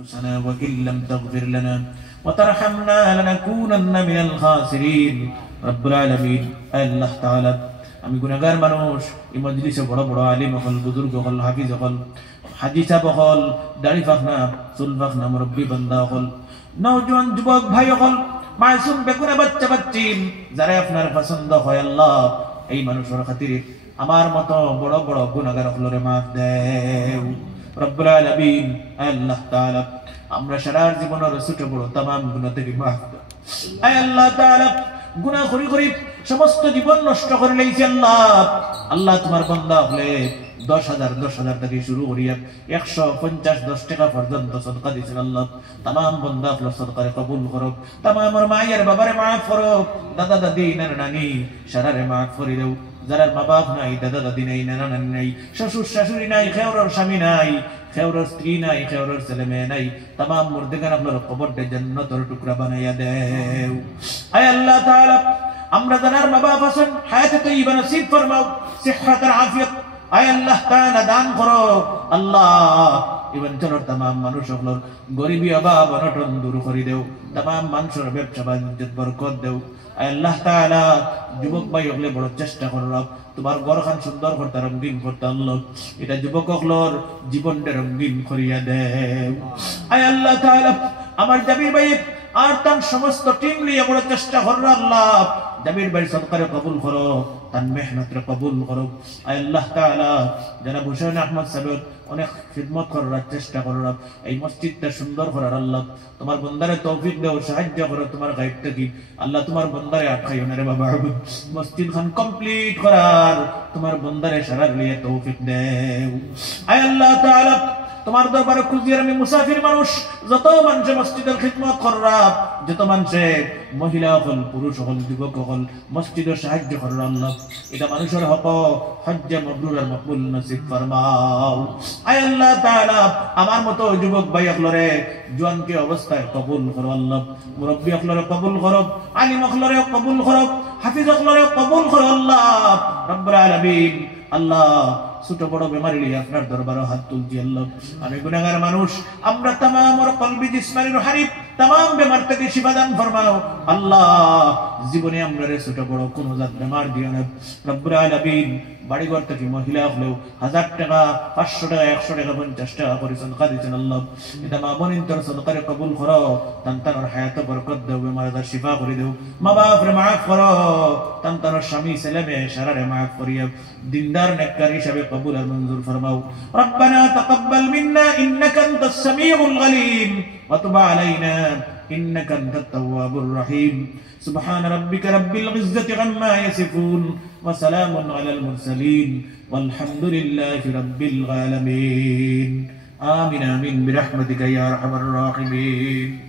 وإن لم تغفر لنا وترحمنا لنكونن من الخاسرين رب العالمين আল্লাহ তাআলা আমি গুনাহগার মানুষ এই মজলিসে বড় বড় আলেম হল বুজুর্গ হল হাফিজ হল হাজী সাহেব হল দাড়ি ফাখনা চুল ফাখনা মুরব্বী বান্দা হল নওজোয়ান যুবক ভাই হল মাসুম বেগুনা বাচ্চা বাচ্চি যারা আপনার পছন্দ হয় আল্লাহ এই মানুষের খাতিরে আমার মতো বড় বড় গুনাহগার হলরে মাফ দেও রব্বুল আলামিন আল্লাহ তাআলা আমরা সারা জীবনের ছোট বড় तमाम গুনাহ থেকে মাফ দাও আয় আল্লাহ তাআলা গুনাহ করি করি সমস্ত জীবন নষ্ট করে লইছি আল্লাহ আল্লাহ তোমার বান্দা হলে 10,000 থেকে শুরু করিয়া 150 টাকা পর্যন্ত সদকা দিছেন আল্লাহ तमाम বান্দা হলো সদকা কবুল করো तमाम আর মায়ের বাবারে maaf করো দাদা দাদি নানা নানি সারারে maaf করে দাও যারা মা বাপ নাই দাদা দাদি নাই নানা নানি নাই শ্বশুর শাশুড়ি নাই খেওরের স্বামী নাই খেওরের স্ত্রী নাই খেওরের ছেলে মেয়ে নাই तमाम মুর্দেগান আপনার কবরতে জান্নাতের টুকরা বানাইয়া দেও আয় আল্লাহ তাআলা আমরা যারা মা বাপ আছেন হায়াতে তয়্যিবা নসিব ফরমাও সিহহাত আর আফিয়ত আয় আল্লাহ তাআলা দান করো আল্লাহ ইবন চলর तमाम মানুষ হলো গরিবী অভাব অনটন দূর করে দেও तमाम মানুষের ব্যবসা বাণিজ্যে বরকত দেও আয় আল্লাহ তাআলা যুবক ভাই হলে বড় চেষ্টা করো তোমার ঘরখান সুন্দর করতে রঙিন করতে আল্লাহ এটা যুবক হলোর জীবনটা রঙিন করিয়া দেও আয় আল্লাহ তাআলা আমার জাবির ভাই আর তার সমস্ত টিম নিয়ে বড় চেষ্টা করো আল্লাহ জাবির ভাই সদকারে কবুল করো তার মেহনতরে কবুল করো আয় আল্লাহ তাআলা জনাব হুসাইন আহমদ সাহেব অনেক খিদমত করার চেষ্টা করো এই মসজিদটা সুন্দর করার আল্লাহ তোমার বান্দারে তৌফিক দাও সাহায্য করো তোমার গায়ব থেকে আল্লাহ তোমার বান্দারে আটকাইও না রে বাবা মসজিদ খান কমপ্লিট করার তোমার বান্দারে সারার লিয়ে তৌফিক দাও আয় আল্লাহ তাআলা তোমার দরবারে খুঁজিয়ার আমি মুসাফির মানুষ যত মানুষ মসজিদের খিদমত কররা যত মানুষ মহিলা হল পুরুষ হল যুবক হল মসজিদের সাহায্য কররা আল্লাহ এটা মানুষের হক হজ্জে মাবরুর আর মকবুল নসিব ফরমাও আয় আল্লাহ তাআলা আমার মতো যুবক ভাই হলরে জওয়ানকে অবস্থায় কবুল করো আল্লাহ মুরব্বি হলরে কবুল করো আলিম হলরে কবুল করো হাফিজ হলরে কবুল করো আল্লাহ রব্বুল আলামিন আল্লাহ ছোট বড় বেমারি নিয়ে আপনার দরবারে হাত তুলছি আল্লাহ আমি গুনাহগার মানুষ আমরা तमाम और কলবি জিসমানি রুহানি तमाम বেমার থেকে শিফা দান ফরমাও আল্লাহ জীবনে আমরা ছোট বড় কোন জাত বেমার দিও না রব্বুল আলামিন বাড়ি ঘর থেকে মহিলা হলেও 1000 টাকা 500 টাকা 100 টাকা 50 টাকা করে সদকা দিয়েছেন আল্লাহ এটা মা বোনিন তোর সদকারে কবুল করো তান্তার হায়াতে বরকত দাও বেমারদার শিফা করে দাও মা বাপরে maaf করো তান্তার স্বামী ছেলে মেয়ে সারারে maaf করিয়া দিনদার নেককার হিসাবে কবুল আর মঞ্জুর ফরমাও রব্বানা তাকাব্বাল মিন্না ইন্নাকা আনতাস সামিউল আলিম ওয়া তুব আলাইনা إنك أنت التواب الرحيم سبحان ربك رب العزة عما يصفون وسلام على المرسلين والحمد لله رب العالمين آمين آمين برحمتك يا أرحم الراحمين